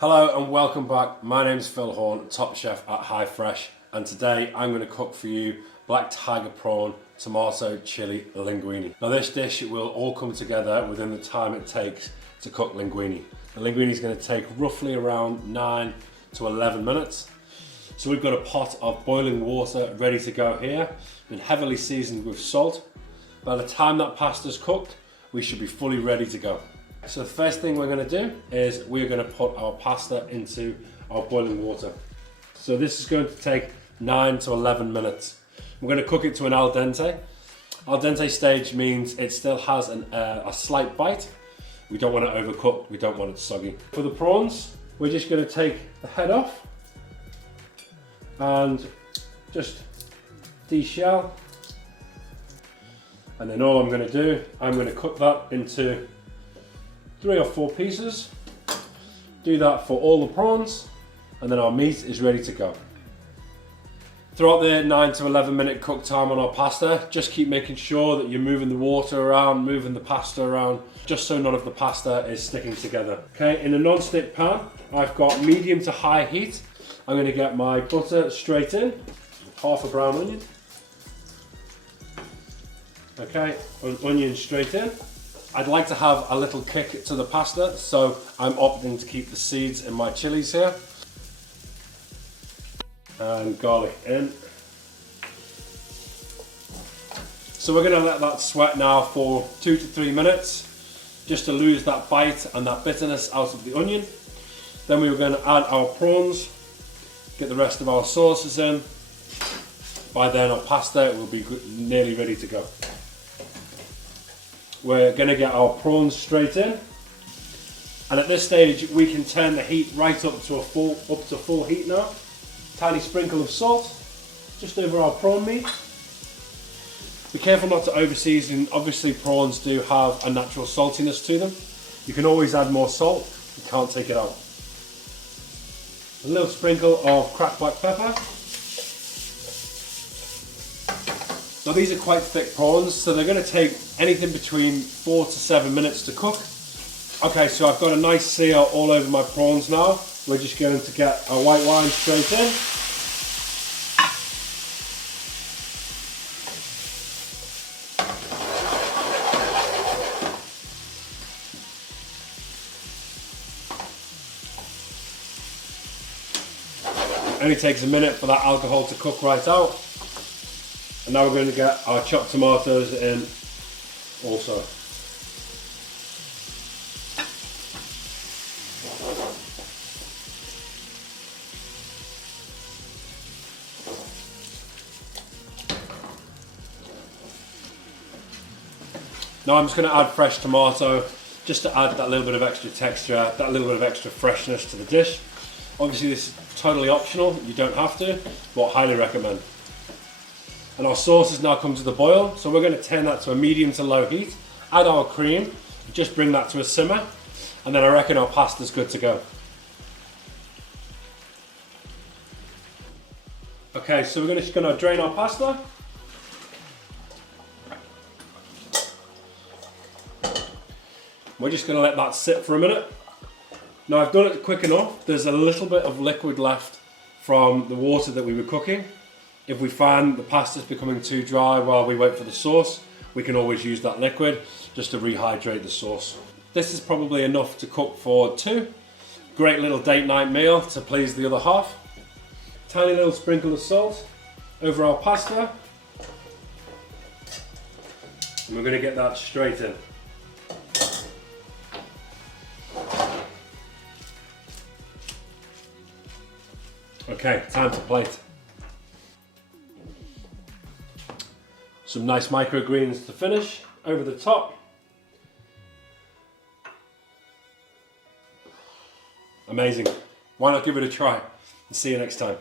Hello and welcome back. My name is Phil Horne, top chef at HiFresh, and today I'm going to cook for you black tiger prawn tomato chili linguine. Now this dish will all come together within the time it takes to cook linguine. The linguine is going to take roughly around 9 to 11 minutes. So we've got a pot of boiling water ready to go here, been heavily seasoned with salt. By the time that pasta's cooked, we should be fully ready to go. So the first thing we're going to do is we're going to put our pasta into our boiling water. So this is going to take 9 to 11 minutes. We're going to cook it to an al dente. Al dente stage means it still has a slight bite. We don't want it overcooked, we don't want it soggy. For the prawns, we're just going to take the head off and just deshell. And then all I'm going to do, I'm going to cut that into 3 or 4 pieces. Do that for all the prawns, and then our meat is ready to go. Throughout the 9 to 11 minute cook time on our pasta, just keep making sure that you're moving the water around, moving the pasta around, just so none of the pasta is sticking together. Okay, in a non-stick pan, I've got medium to high heat. I'm going to get my butter straight in, half a brown onion. Okay, onion straight in. I'd like to have a little kick to the pasta, so I'm opting to keep the seeds in my chilies here. And garlic in. So we're going to let that sweat now for 2 to 3 minutes, just to lose that bite and that bitterness out of the onion. Then we're going to add our prawns, get the rest of our sauces in. By then our pasta will be nearly ready to go. We're going to get our prawns straight in, and at this stage we can turn the heat right up to full heat now. Tiny sprinkle of salt just over our prawn meat. Be careful not to over season. Obviously prawns do have a natural saltiness to them. You can always add more salt, you can't take it out. A little sprinkle of cracked black pepper. Now these are quite thick prawns, so they're going to take anything between 4 to 7 minutes to cook. Okay, so I've got a nice sear all over my prawns now. We're just going to get our white wine straight in. It only takes a minute for that alcohol to cook right out. And now we're going to get our chopped tomatoes in also. Now I'm just going to add fresh tomato, just to add that little bit of extra texture, that little bit of extra freshness to the dish. Obviously this is totally optional, you don't have to, but highly recommend. And our sauce has now come to the boil, so we're going to turn that to a medium to low heat, add our cream, just bring that to a simmer, and then I reckon our pasta's good to go. Okay, so we're just going to drain our pasta. We're just going to let that sit for a minute. Now I've done it quick enough, there's a little bit of liquid left from the water that we were cooking. If we find the pasta's becoming too dry while we wait for the sauce, we can always use that liquid just to rehydrate the sauce. This is probably enough to cook for 2. Great little date night meal to please the other half. Tiny little sprinkle of salt over our pasta. And we're going to get that straight in. Okay, time to plate. Some nice microgreens to finish over the top. Amazing. Why not give it a try? And see you next time.